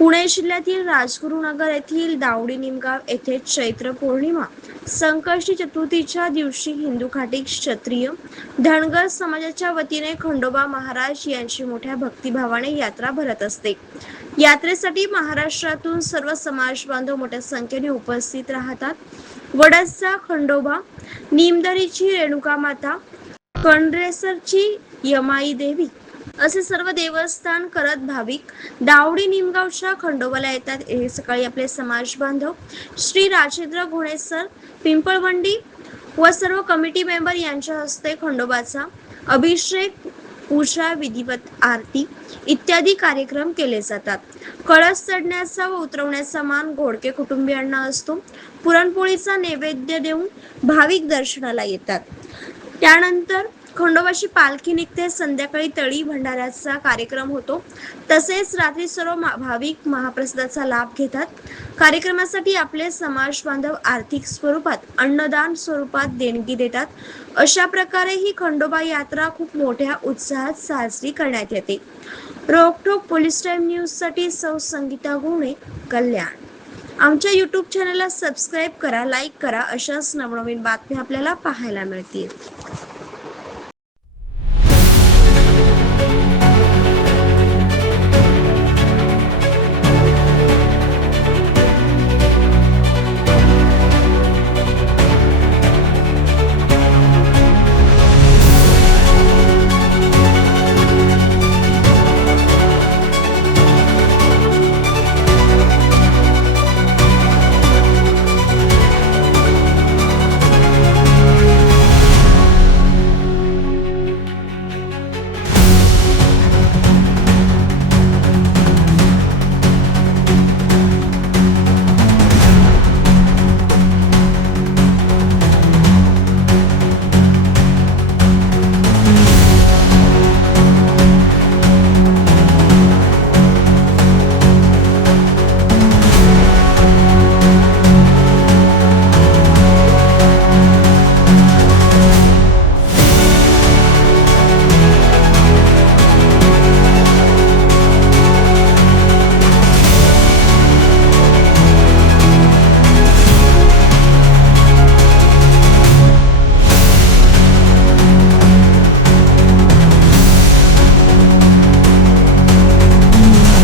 पुणे जिल्ह्यातील राजगुरुनगर येथील दावडी निमगाव येथे चैत्र पौर्णिमा संकष्टी चतुर्थीच्या दिवशी हिंदू खाटी क्षत्रिय धनगर समाजाच्या वतीने खंडोबा महाराज यांची मोठ्या भक्तिभावाने यात्रा भरत असते. यात्रेसाठी महाराष्ट्रातून सर्व समाज बांधव मोठ्या संख्येने उपस्थित राहतात. वडसचा खंडोबा निमदरीची रेणुका माता कंड्रेसरची यमाई देवी असे सर्व देवस्थान करत भाविक दावडी निमगावच्या खंडोबाला येतात. हे सकाळी आपले समाज बांधव श्री राजेंद्र घोणेसर पिंपळवंडी व सर्व कमिटी मेंबर यांच्या हस्ते खंडोबाचा अभिषेक पूजा विधिवत आरती इत्यादी कार्यक्रम केले जातात. कळस चढण्याचा व उतरवण्याचा मान घोडके कुटुंबियांना असतो. पुरणपोळीचा नैवेद्य देऊन भाविक दर्शनाला येतात. त्यानंतर खंडोबाची पालखी निघते संध्याकाळी तळी भंडाऱ्याचा कार्यक्रम होतो. तसेच रात्री सर्व मा- भाविक महाप्रसादाचा लाभ घेतात. कार्यक्रमासाठी आपले समाज बांधव आर्थिक स्वरूपात अन्नदान स्वरूपात देणगी देतात. अशा प्रकारे ही खंडोबा यात्रा खूप मोठ्या उत्साहात साजरी करण्यात येते. रोकठोक पोलीस टाईम न्यूजसाठी सौ संगीता गुणे कल्याण. आमच्या यूट्यूब चॅनलला सबस्क्राईब करा लाईक करा अशाच नवनवीन बातम्या आपल्याला पाहायला मिळतील.